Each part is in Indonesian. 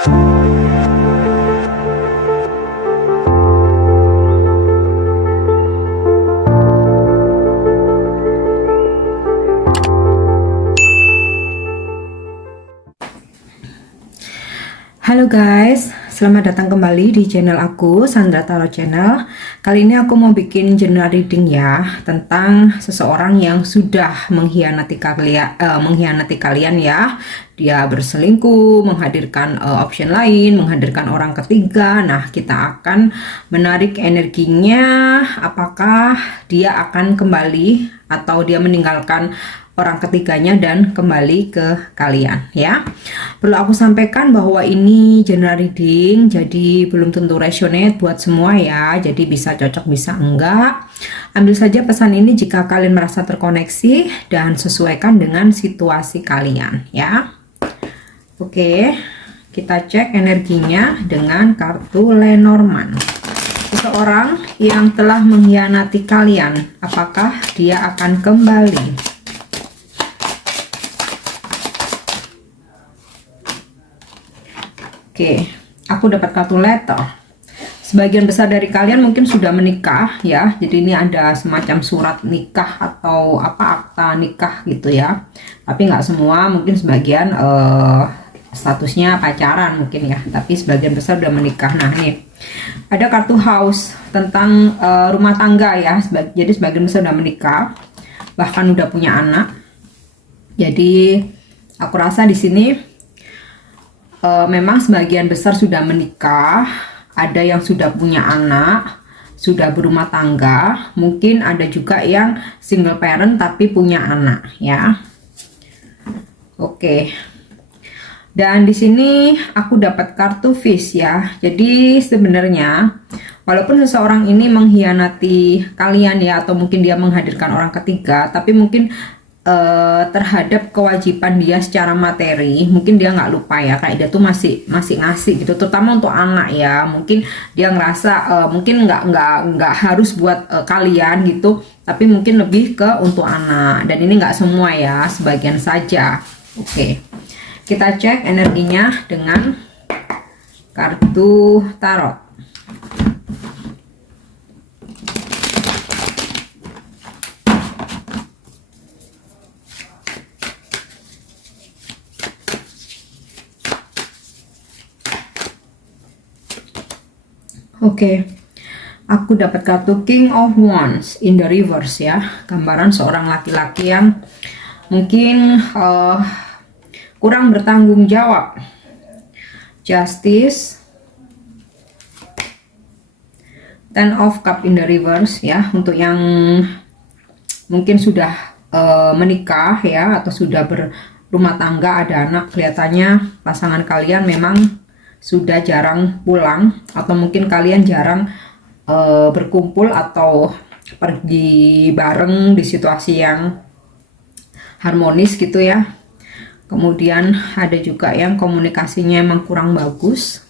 Halo guys, selamat datang kembali di channel aku, Sandra Tarot Channel. Kali ini aku mau bikin general reading ya, tentang seseorang yang sudah mengkhianati kalian ya. Dia berselingkuh, menghadirkan option lain, menghadirkan orang ketiga. Nah, kita akan menarik energinya, apakah dia akan kembali atau dia meninggalkan orang ketiganya dan kembali ke kalian ya. Perlu aku sampaikan bahwa ini general reading, jadi belum tentu resonate buat semua ya, jadi bisa cocok bisa enggak. Ambil saja pesan ini jika kalian merasa terkoneksi dan sesuaikan dengan situasi kalian ya. Oke, kita cek energinya dengan kartu Lenormand. Seseorang yang telah mengkhianati kalian, apakah dia akan kembali? Oke, aku dapat kartu letter. Sebagian besar dari kalian mungkin sudah menikah ya. Jadi ini ada semacam surat nikah atau apa, akta nikah gitu ya. Tapi nggak semua, mungkin sebagian statusnya pacaran mungkin ya. Tapi sebagian besar sudah menikah. Nah nih, ada kartu house tentang rumah tangga ya. Jadi sebagian besar sudah menikah, bahkan udah punya anak. Jadi aku rasa di sini memang sebagian besar sudah menikah, ada yang sudah punya anak, sudah berumah tangga, mungkin ada juga yang single parent tapi punya anak ya. Oke. Dan di sini aku dapat kartu fish ya. Jadi sebenarnya walaupun seseorang ini mengkhianati kalian ya, atau mungkin dia menghadirkan orang ketiga, tapi mungkin terhadap kewajiban dia secara materi, mungkin dia nggak lupa ya, kayak dia tuh masih ngasih gitu, terutama untuk anak ya. Mungkin dia ngerasa mungkin nggak harus buat kalian gitu, tapi mungkin lebih ke untuk anak. Dan ini nggak semua ya, sebagian saja. Oke, kita cek energinya dengan kartu tarot. Oke, aku dapat kartu King of Wands in the reverse ya. Gambaran seorang laki-laki yang mungkin kurang bertanggung jawab. Justice, Ten of Cup in the reverse ya. Untuk yang mungkin sudah menikah ya, atau sudah berumah tangga, ada anak, kelihatannya pasangan kalian memang sudah jarang pulang, atau mungkin kalian jarang berkumpul atau pergi bareng di situasi yang harmonis gitu ya. Kemudian ada juga yang komunikasinya emang kurang bagus.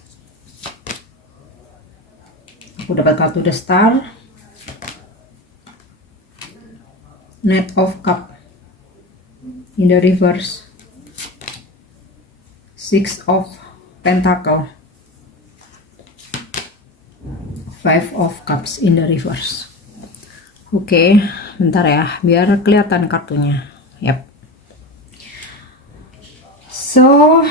Aku dapat kartu The Star, Knight of Cup in the reverse, Six of Pentacle, Five of Cups in the reverse. Oke, bentar ya, biar kelihatan kartunya. Yap. So,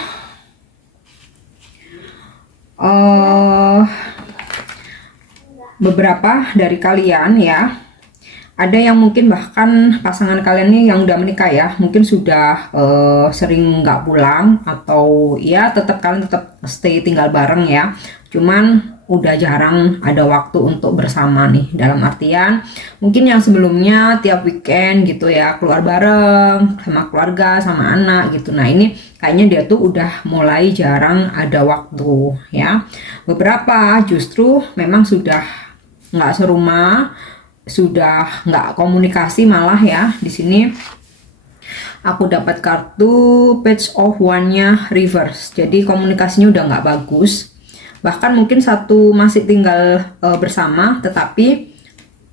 beberapa dari kalian ya, ada yang mungkin bahkan pasangan kalian nih yang udah menikah ya, mungkin sudah sering nggak pulang, atau ya kalian tetap stay tinggal bareng ya, cuman udah jarang ada waktu untuk bersama nih. Dalam artian mungkin yang sebelumnya tiap weekend gitu ya, keluar bareng sama keluarga, sama anak gitu. Nah ini kayaknya dia tuh udah mulai jarang ada waktu ya. Beberapa justru memang sudah nggak serumah, sudah nggak komunikasi malah ya. Di sini aku dapat kartu Page of Wand-nya reverse. Jadi komunikasinya udah nggak bagus. Bahkan mungkin satu masih tinggal bersama, tetapi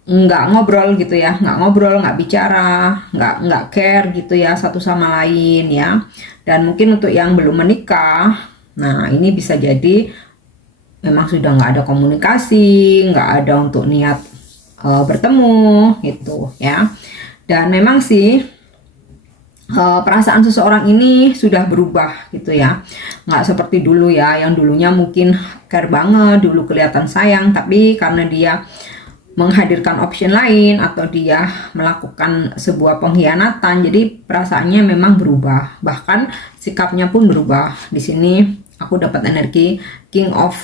nggak ngobrol gitu ya, nggak bicara, nggak care gitu ya satu sama lain ya. Dan mungkin untuk yang belum menikah, Nah, ini bisa jadi memang sudah nggak ada komunikasi, nggak ada untuk niat bertemu gitu ya. Dan memang sih perasaan seseorang ini sudah berubah gitu ya, nggak seperti dulu ya, yang dulunya mungkin care banget, dulu kelihatan sayang, tapi karena dia menghadirkan option lain atau dia melakukan sebuah pengkhianatan, jadi perasaannya memang berubah, bahkan sikapnya pun berubah. Di sini aku dapat energi King of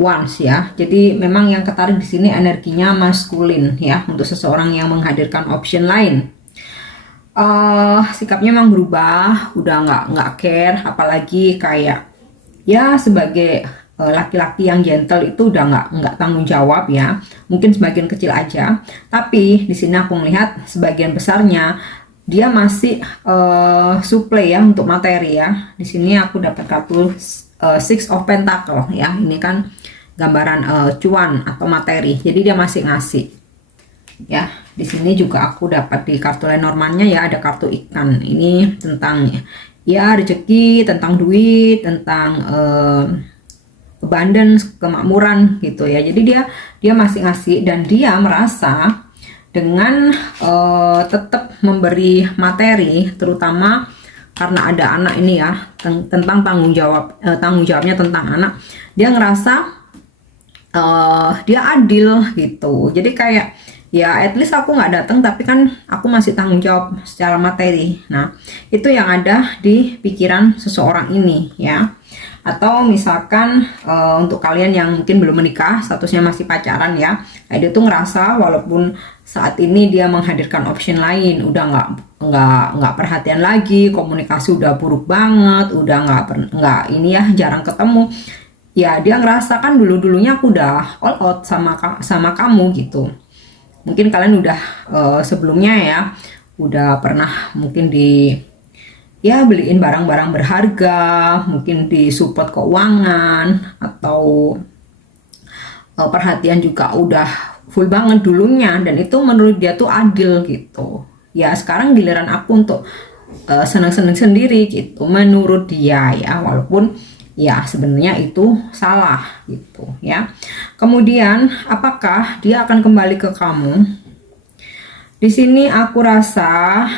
Wands ya, jadi memang yang ketarik di sini energinya maskulin ya, untuk seseorang yang menghadirkan option lain. Sikapnya memang berubah, udah nggak care, apalagi kayak ya sebagai laki-laki yang gentle itu udah nggak tanggung jawab ya, mungkin sebagian kecil aja, tapi di sini aku melihat sebagian besarnya dia masih supply ya untuk materi ya. Di sini aku dapat kartu Six of Pentacle ya, ini kan gambaran cuan atau materi, jadi dia masih ngasih ya. Di sini juga aku dapat di kartu Lenormandnya ya, ada kartu ikan, ini tentang ya rezeki, tentang duit, tentang abundance, kemakmuran gitu ya. Jadi dia masih ngasih, dan dia merasa dengan tetap memberi materi, terutama karena ada anak ini ya, tentang tanggung jawabnya tentang anak, dia ngerasa dia adil gitu. Jadi kayak ya at least aku nggak datang, tapi kan aku masih tanggung jawab secara materi. Nah, itu yang ada di pikiran seseorang ini ya. Atau misalkan untuk kalian yang mungkin belum menikah, statusnya masih pacaran ya, dia tuh ngerasa walaupun saat ini dia menghadirkan option lain, udah nggak perhatian lagi, komunikasi udah buruk banget, udah nggak ini ya, jarang ketemu ya, dia ngerasa kan dulunya aku udah all out sama kamu gitu. Mungkin kalian udah sebelumnya ya udah pernah mungkin ya beliin barang-barang berharga, mungkin di support keuangan, atau perhatian juga udah full banget dulunya, dan itu menurut dia tuh adil gitu. Ya sekarang giliran aku untuk seneng-seneng sendiri gitu menurut dia ya, walaupun ya sebenarnya itu salah gitu ya. Kemudian apakah dia akan kembali ke kamu? Di sini aku rasa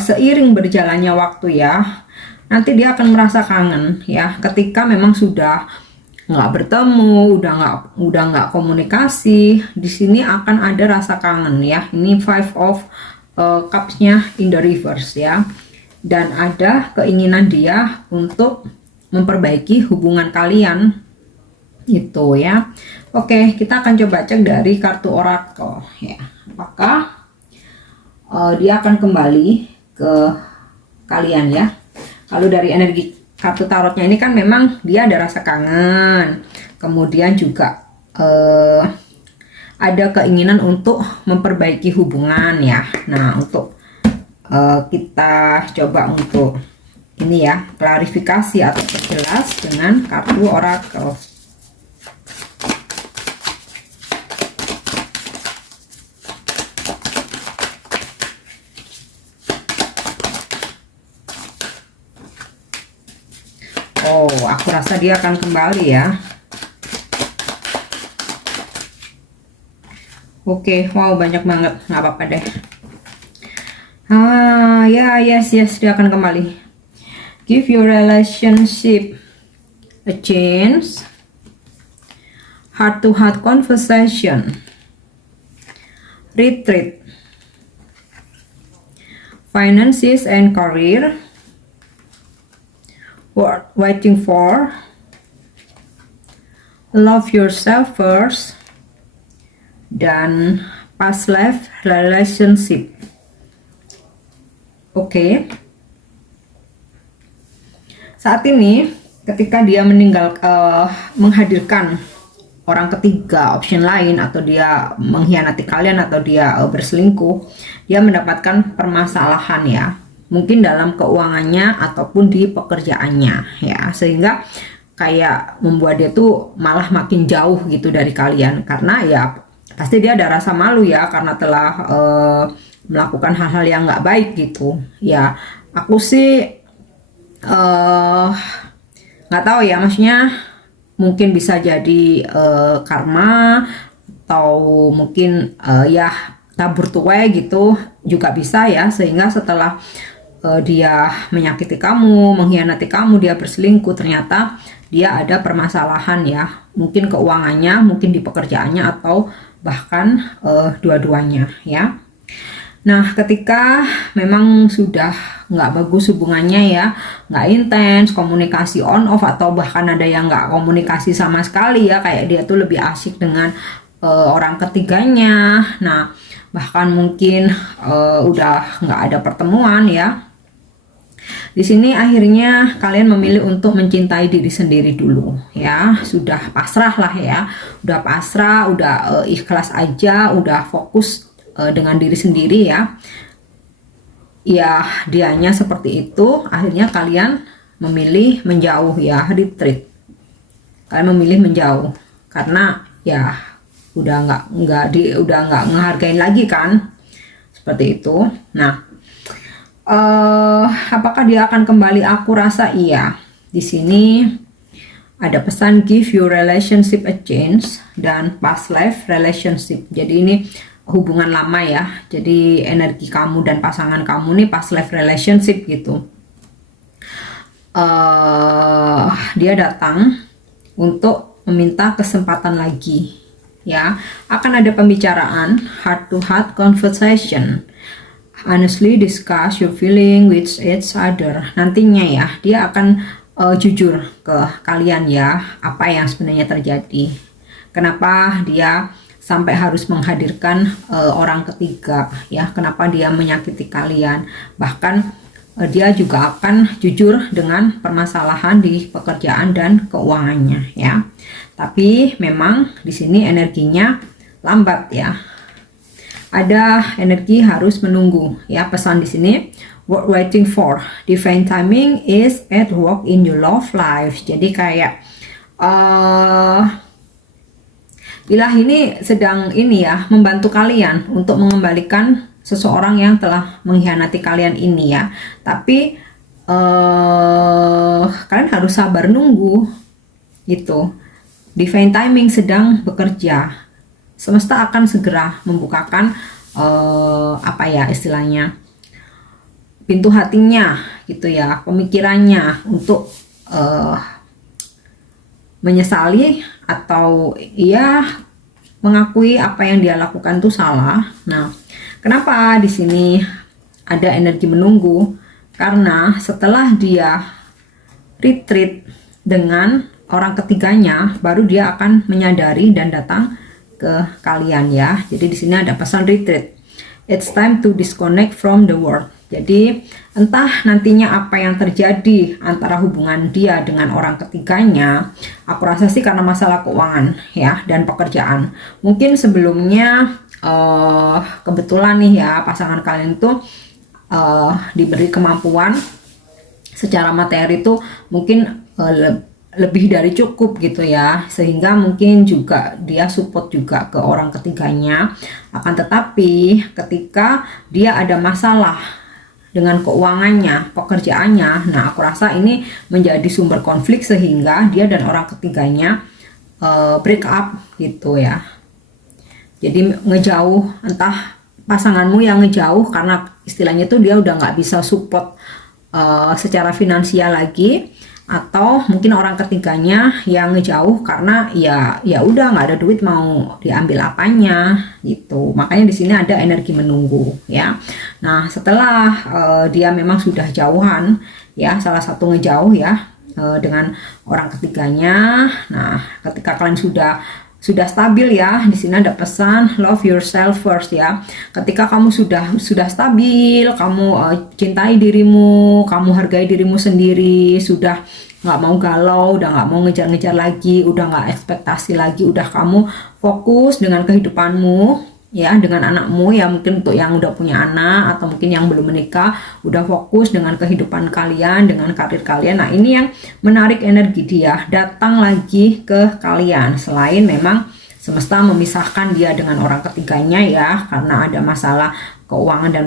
seiring berjalannya waktu ya, nanti dia akan merasa kangen ya, ketika memang sudah nggak bertemu, udah nggak komunikasi. Di sini akan ada rasa kangen ya. Ini Five of Cups-nya in the reverse ya, dan ada keinginan dia untuk memperbaiki hubungan kalian itu ya. Oke, kita akan coba cek dari kartu oracle ya, apakah dia akan kembali ke kalian ya. Kalau dari energi kartu tarotnya ini kan memang dia ada rasa kangen, kemudian juga ada keinginan untuk memperbaiki hubungan ya. Nah, untuk kita coba untuk ini ya, klarifikasi atau perjelas dengan kartu oracle. Oh, aku rasa dia akan kembali ya. Oke, wow, banyak banget, nggak apa-apa deh. Ya, yes, dia akan kembali. Give your relationship a chance. Heart-to-heart conversation. Retreat. Finances and career. What waiting for. Love yourself first. Dan past life relationship. Oke. Saat ini ketika dia menghadirkan orang ketiga, option lain, atau dia mengkhianati kalian, atau dia berselingkuh, dia mendapatkan permasalahan ya, mungkin dalam keuangannya ataupun di pekerjaannya ya, sehingga kayak membuat dia tuh malah makin jauh gitu dari kalian, karena ya pasti dia ada rasa malu ya, karena telah melakukan hal-hal yang nggak baik gitu ya. Aku sih nggak tahu ya, maksudnya mungkin bisa jadi karma, atau mungkin ya tabur tuai gitu juga bisa ya, sehingga setelah dia menyakiti kamu, mengkhianati kamu, dia berselingkuh, ternyata dia ada permasalahan ya, mungkin keuangannya, mungkin di pekerjaannya, atau bahkan dua-duanya ya. Nah, ketika memang sudah nggak bagus hubungannya ya, nggak intens, komunikasi on off, atau bahkan ada yang nggak komunikasi sama sekali ya, kayak dia tuh lebih asik dengan orang ketiganya. Nah, bahkan mungkin udah nggak ada pertemuan ya. Di sini akhirnya kalian memilih untuk mencintai diri sendiri dulu ya, sudah pasrah lah ya, udah pasrah, udah ikhlas aja, udah fokus dengan diri sendiri ya. Ya dianya seperti itu, akhirnya kalian memilih menjauh ya, retreat. Kalian memilih menjauh karena ya udah nggak ngehargain lagi kan, seperti itu. Nah, apakah dia akan kembali? Aku rasa iya. Di sini ada pesan give your relationship a chance dan past life relationship. Jadi ini hubungan lama ya. Jadi energi kamu dan pasangan kamu nih past life relationship gitu. Dia datang untuk meminta kesempatan lagi ya. Akan ada pembicaraan heart to heart conversation. Honestly discuss your feeling with each other. Nantinya ya, dia akan jujur ke kalian ya, apa yang sebenarnya terjadi. Kenapa dia sampai harus menghadirkan orang ketiga ya, kenapa dia menyakiti kalian. Bahkan dia juga akan jujur dengan permasalahan di pekerjaan dan keuangannya ya. Tapi memang di sini energinya lambat ya. Ada energi harus menunggu ya, pesan di sini worth waiting for, divine timing is at work in your love life. Jadi kayak ilah ini sedang ini ya, membantu kalian untuk mengembalikan seseorang yang telah mengkhianati kalian ini ya. Tapi kalian harus sabar nunggu gitu. Divine timing sedang bekerja. Semesta akan segera membukakan apa ya istilahnya, pintu hatinya gitu ya, pemikirannya untuk menyesali atau ya mengakui apa yang dia lakukan itu salah. Nah, kenapa di sini ada energi menunggu? Karena setelah dia retreat dengan orang ketiganya, baru dia akan menyadari dan datang ke kalian ya. Jadi di sini ada pesan retreat. It's time to disconnect from the world. Jadi entah nantinya apa yang terjadi antara hubungan dia dengan orang ketiganya. Aku rasa sih karena masalah keuangan ya dan pekerjaan. Mungkin sebelumnya kebetulan nih ya, pasangan kalian tuh diberi kemampuan secara materi tuh mungkin lebih dari cukup gitu ya, sehingga mungkin juga dia support juga ke orang ketiganya. Akan tetapi ketika dia ada masalah dengan keuangannya, pekerjaannya, nah aku rasa ini menjadi sumber konflik sehingga dia dan orang ketiganya break up gitu ya. Jadi ngejauh, entah pasanganmu yang ngejauh karena istilahnya tuh dia udah nggak bisa support secara finansial lagi, atau mungkin orang ketiganya yang ngejauh karena ya udah nggak ada duit, mau diambil apanya gitu. Makanya di sini ada energi menunggu ya. Nah, setelah dia memang sudah jauhan ya, salah satu ngejauh ya dengan orang ketiganya. Nah, ketika kalian sudah stabil ya, di sini ada pesan love yourself first ya. Ketika kamu sudah stabil, kamu cintai dirimu, kamu hargai dirimu sendiri, sudah nggak mau galau, udah nggak mau ngejar-ngejar lagi, udah nggak ekspektasi lagi, udah kamu fokus dengan kehidupanmu ya, dengan anakmu ya, mungkin untuk yang udah punya anak atau mungkin yang belum menikah, udah fokus dengan kehidupan kalian, dengan karir kalian. Nah, ini yang menarik energi dia datang lagi ke kalian. Selain memang semesta memisahkan dia dengan orang ketiganya ya, karena ada masalah keuangan dan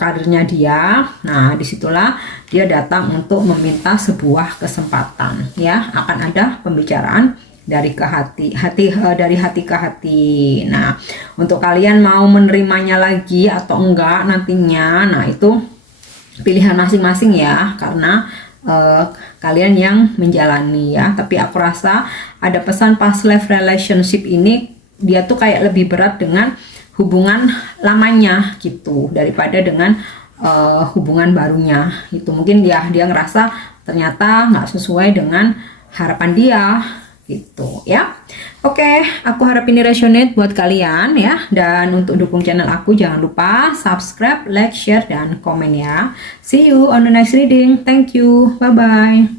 karirnya dia. Nah, disitulah dia datang untuk meminta sebuah kesempatan, ya. Akan ada pembicaraan dari dari hati ke hati. Nah, untuk kalian mau menerimanya lagi atau enggak nantinya, nah itu pilihan masing-masing ya, karena kalian yang menjalani ya. Tapi aku rasa ada pesan past life relationship ini dia tuh kayak lebih berat dengan hubungan lamanya gitu daripada dengan hubungan barunya. Itu mungkin dia ngerasa ternyata nggak sesuai dengan harapan dia gitu ya. Oke, aku harap ini resonate buat kalian ya. Dan untuk dukung channel aku jangan lupa subscribe, like, share, dan komen ya. See you on the next reading. Thank you. Bye bye.